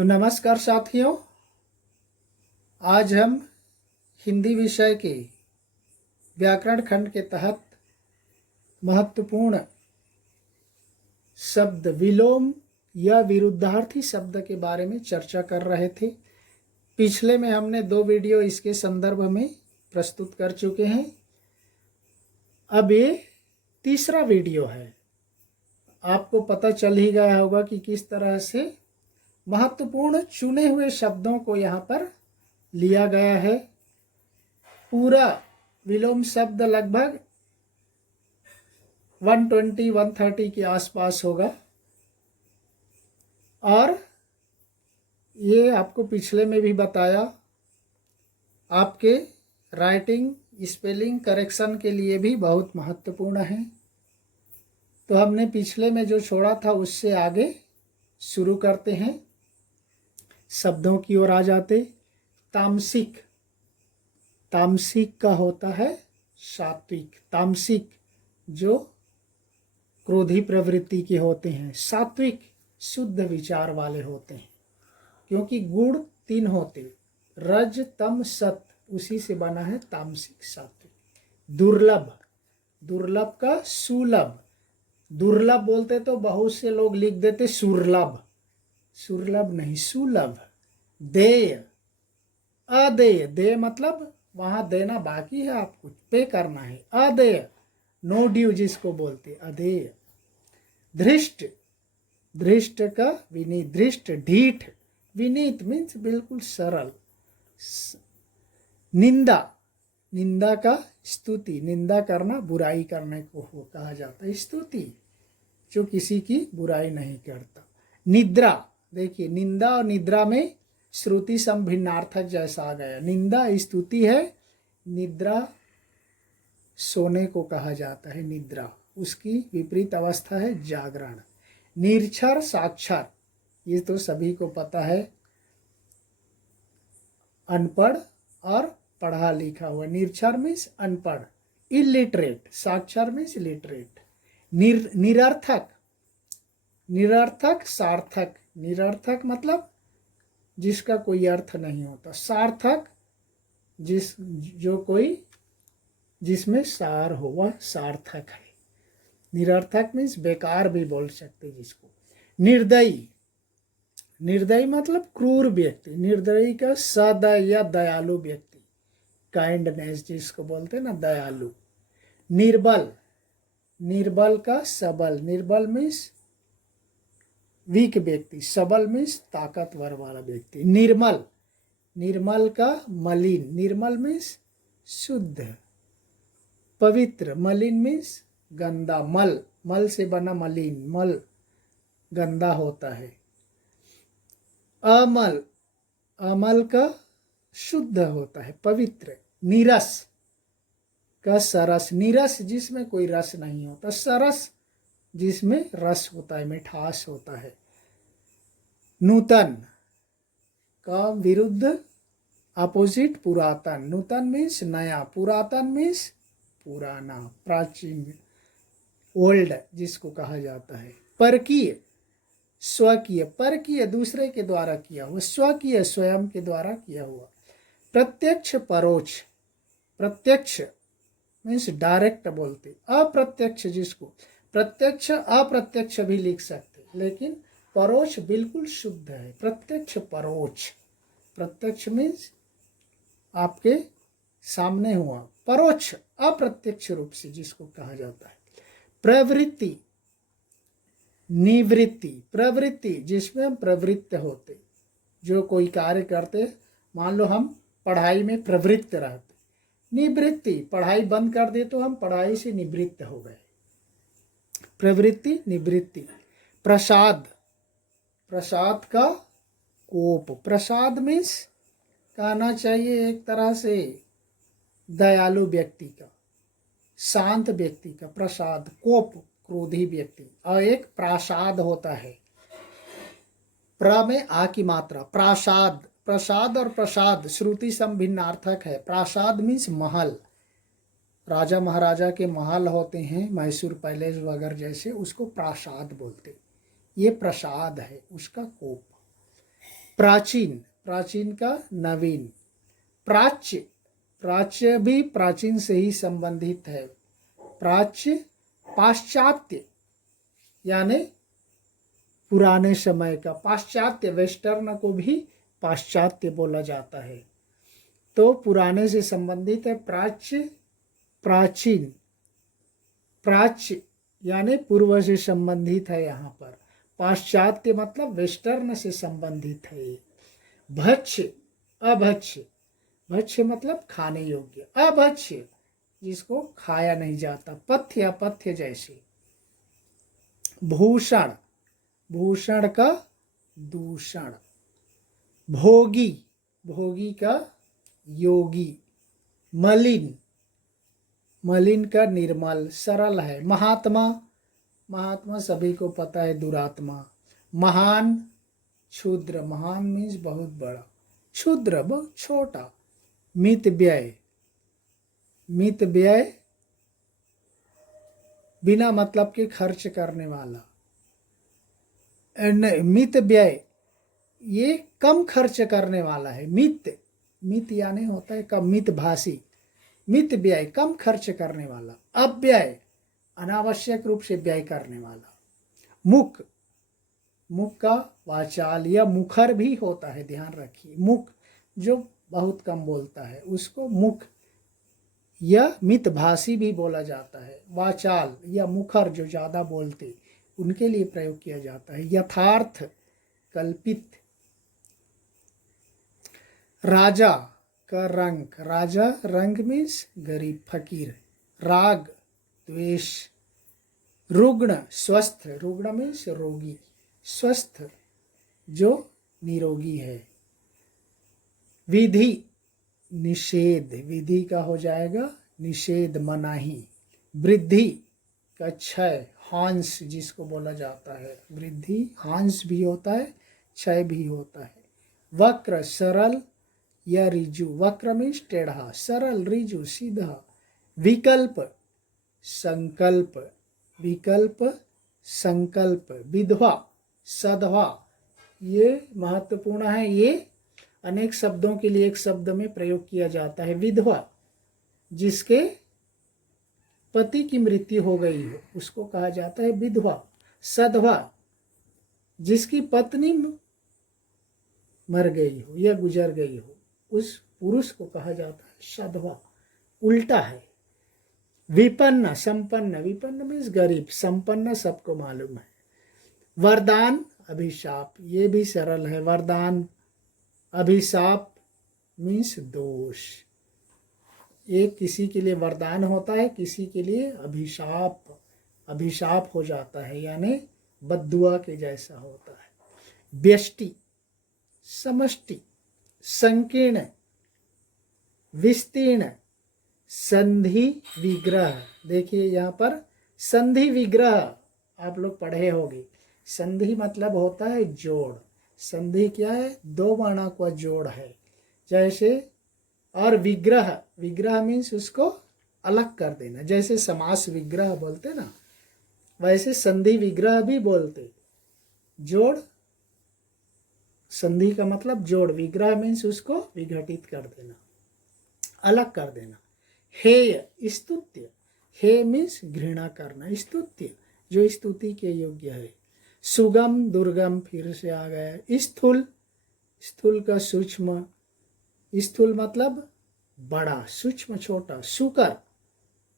तो नमस्कार साथियों, आज हम हिंदी विषय के व्याकरण खंड के तहत महत्वपूर्ण शब्द विलोम या विरुद्धार्थी शब्द के बारे में चर्चा कर रहे थे। पिछले में हमने 2 वीडियो इसके संदर्भ में प्रस्तुत कर चुके हैं। अब ये तीसरा वीडियो है। आपको पता चल ही गया होगा कि किस तरह से महत्वपूर्ण चुने हुए शब्दों को यहाँ पर लिया गया है। पूरा विलोम शब्द लगभग 120-130 के आसपास होगा और ये आपको पिछले में भी बताया, आपके राइटिंग स्पेलिंग करेक्शन के लिए भी बहुत महत्वपूर्ण है। तो हमने पिछले में जो छोड़ा था उससे आगे शुरू करते हैं। शब्दों की ओर आ जाते। तामसिक, तामसिक का होता है सात्विक। तामसिक जो क्रोधी प्रवृत्ति के होते हैं, सात्विक शुद्ध विचार वाले होते हैं। क्योंकि गुण 3 होते, रज तम सत, उसी से बना है तामसिक सात्विक। दुर्लभ, दुर्लभ का सुलभ। दुर्लभ बोलते तो बहुत से लोग लिख देते सुरलभ, सुरलभ नहीं, सुलभ। देय, अदेय, देय मतलब वहां देना बाकी है, आपको पे करना है। अदेय, नो ड्यू जिसको बोलते, अदेय। धृष्ट, धृष्ट का विनीत। धृष्ट, ढीठ। विनीत मीन्स बिल्कुल सरल। निंदा, निंदा का स्तुति। निंदा करना, बुराई करने को कहा जाता है स्तुति, जो किसी की बुराई नहीं करता। निद्रा, देखिए निंदा और निद्रा में श्रुति संभिन्नार्थक जैसा आ गया। निंदा स्तुति है, निद्रा सोने को कहा जाता है। निद्रा, उसकी विपरीत अवस्था है जागरण। निरक्षर साक्षर, ये तो सभी को पता है, अनपढ़ और पढ़ा लिखा हुआ। निरक्षर मीन्स अनपढ़, इलिटरेट। साक्षर मीन्स लिटरेट। निरर्थक, निरर्थक सार्थक। निरर्थक मतलब जिसका कोई अर्थ नहीं होता। सार्थक जो कोई जिसमें सार हो, वह सार्थक है। निरर्थक मीन्स बेकार भी बोल सकते जिसको। निर्दयी, निर्दयी मतलब क्रूर व्यक्ति। निर्दयी का सदय या दयालु व्यक्ति, काइंडनेस जिसको बोलते हैं ना, दयालु। निर्बल, निर्बल का सबल। निर्बल मीन्स वीक व्यक्ति, सबल मीन्स ताकतवर वाला व्यक्ति। निर्मल, निर्मल का मलिन। निर्मल मीन्स शुद्ध। पवित्र, मलिन मीन्स गंदा। मल, मल से बना मलिन, मल गंदा होता है। अमल, अमल का शुद्ध होता है, पवित्र। नीरस का सरस। नीरस जिसमें कोई रस नहीं होता, सरस जिसमें रस होता है, मिठास होता है। नूतन का विरुद्ध अपोजिट पुरातन। नूतन मीन्स नया, पुरातन मीन्स पुराना, प्राचीन, ओल्ड जिसको कहा जाता है। परकीय, स्वकीय। परकीय दूसरे के द्वारा किया हुआ, स्वकीय स्वयं के द्वारा किया हुआ। प्रत्यक्ष परोक्ष, प्रत्यक्ष मीन्स डायरेक्ट बोलते। अप्रत्यक्ष जिसको प्रत्यक्ष अप्रत्यक्ष भी लिख सकते, लेकिन परोक्ष बिल्कुल शुद्ध है। प्रत्यक्ष परोक्ष, प्रत्यक्ष मीन्स आपके सामने हुआ, परोक्ष अप्रत्यक्ष रूप से जिसको कहा जाता है। प्रवृत्ति, निवृत्ति। प्रवृत्ति जिसमें हम प्रवृत्त होते, जो कोई कार्य करते, मान लो हम पढ़ाई में प्रवृत्त रहते। निवृत्ति, पढ़ाई बंद कर दे तो हम पढ़ाई से निवृत्त हो गए। प्रवृत्ति, निवृत्ति। प्रसाद, प्रसाद का कोप। प्रसाद मीन्स कहना चाहिए एक तरह से दयालु व्यक्ति का, शांत व्यक्ति का प्रसाद। कोप क्रोधी व्यक्ति। और एक प्रासाद होता है, प्र में आ की मात्रा, प्रासाद। प्रसाद और प्रसाद श्रुति संभिन्नार्थक है। प्रासाद मीन्स महल, राजा महाराजा के महल होते हैं, मैसूर पैलेस वगैरह जैसे, उसको प्रासाद बोलते। ये प्रसाद है, उसका कोप। प्राचीन, प्राचीन का नवीन। प्राच्य, प्राच्य भी प्राचीन से ही संबंधित है। प्राच्य, पाश्चात्य यानी पुराने समय का। पाश्चात्य, वेस्टर्न को भी पाश्चात्य बोला जाता है। तो पुराने से संबंधित है प्राच्य, प्राचीन। प्राच्य यानी पूर्व से संबंधित है यहाँ पर। पाश्चात्य मतलब वेस्टर्न से संबंधित है। भक्ष्य, अभक्ष्य। भक्ष्य मतलब खाने योग्य, अभक्ष्य जिसको खाया नहीं जाता। पथ्य, अपथ्य जैसे। भूषण, भूषण का दूषण। भोगी, भोगी का योगी। मलिन, मलिन का निर्मल, सरल है। महात्मा, महात्मा सभी को पता है दुरात्मा। महान, क्षुद्र, महान मीन्स बहुत बड़ा, क्षुद्र बहुत छोटा। मित व्यय, मित व्यय बिना मतलब के खर्च करने वाला। मित व्यय ये कम खर्च करने वाला है। मित, मित यानी होता है कम, मित भाषी। मित व्यय कम खर्च करने वाला। अव्यय अनावश्यक रूप से व्यय करने वाला। मुख, मुख का वाचाल या मुखर भी होता है, ध्यान रखिए। मुख जो बहुत कम बोलता है उसको मुख या मितभाषी भी बोला जाता है। वाचाल या मुखर जो ज्यादा बोलते उनके लिए प्रयोग किया जाता है। यथार्थ, कल्पित। राजा का रंक, राजा रंग मीन्स गरीब, फकीर। राग, द्वेष। रुग्ण, स्वस्थ, रुग्ण मीन्स रोगी, स्वस्थ जो निरोगी है। विधि, निषेध, विधि का हो जाएगा निषेध, मनाही। वृद्धि का क्षय, हांस जिसको बोला जाता है। वृद्धि हांस भी होता है, क्षय भी होता है। वक्र, सरल या रिजु। वक्र मीन्स टेढ़ा, सरल, रिजु, सीधा। विकल्प, संकल्प, विकल्प, संकल्प। विधवा, सधवा, ये महत्वपूर्ण है। ये अनेक शब्दों के लिए एक शब्द में प्रयोग किया जाता है। विधवा जिसके पति की मृत्यु हो गई हो उसको कहा जाता है विधवा। सधवा जिसकी पत्नी मर गई हो या गुजर गई हो उस पुरुष को कहा जाता है सधवा। उल्टा है। विपन्न, संपन्न, विपन्न मीन्स गरीब, संपन्न सबको मालूम है। वरदान, अभिशाप, ये भी सरल है। वरदान, अभिशाप मीन्स दोष। ये किसी के लिए वरदान होता है, किसी के लिए अभिशाप, अभिशाप हो जाता है यानी बद्दुआ के जैसा होता है। व्यष्टि, समष्टि, संकीर्ण, विस्तीर्ण, संधि विग्रह। देखिए यहाँ पर संधि विग्रह आप लोग पढ़े होंगे। संधि मतलब होता है जोड़। संधि क्या है? दो वर्णों का जोड़ है। जैसे और विग्रह, विग्रह मीन्स उसको अलग कर देना। जैसे समास विग्रह बोलते ना, वैसे संधि विग्रह भी बोलते। जोड़, संधि का मतलब जोड़, विग्रह मीन्स उसको विघटित कर देना, अलग कर देना। हेय, स्तुत्य, हे मीन्स घृणा करना, स्तुत्य जो स्तुति के योग्य है। सुगम, दुर्गम, फिर से आ गया। स्थूल, स्थूल का सूक्ष्म, स्थूल मतलब बड़ा, सूक्ष्म छोटा। सुकर,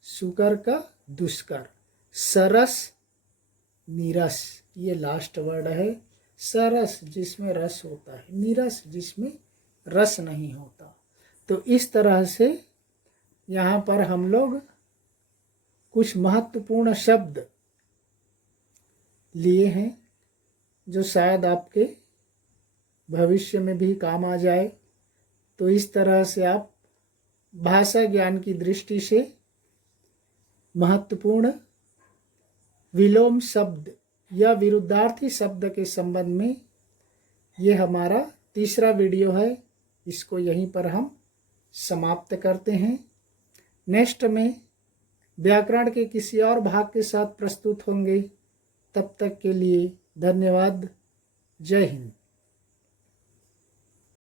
सुकर का दुष्कर। सरस, नीरस, ये लास्ट वर्ड है। सरस जिसमें रस होता है, नीरस जिसमें रस नहीं होता। तो इस तरह से यहाँ पर हम लोग कुछ महत्वपूर्ण शब्द लिए हैं जो शायद आपके भविष्य में भी काम आ जाए। तो इस तरह से आप भाषा ज्ञान की दृष्टि से महत्वपूर्ण विलोम शब्द या विरुद्धार्थी शब्द के संबंध में ये हमारा तीसरा वीडियो है। इसको यहीं पर हम समाप्त करते हैं। नेक्स्ट में व्याकरण के किसी और भाग के साथ प्रस्तुत होंगे। तब तक के लिए धन्यवाद। जय हिंद।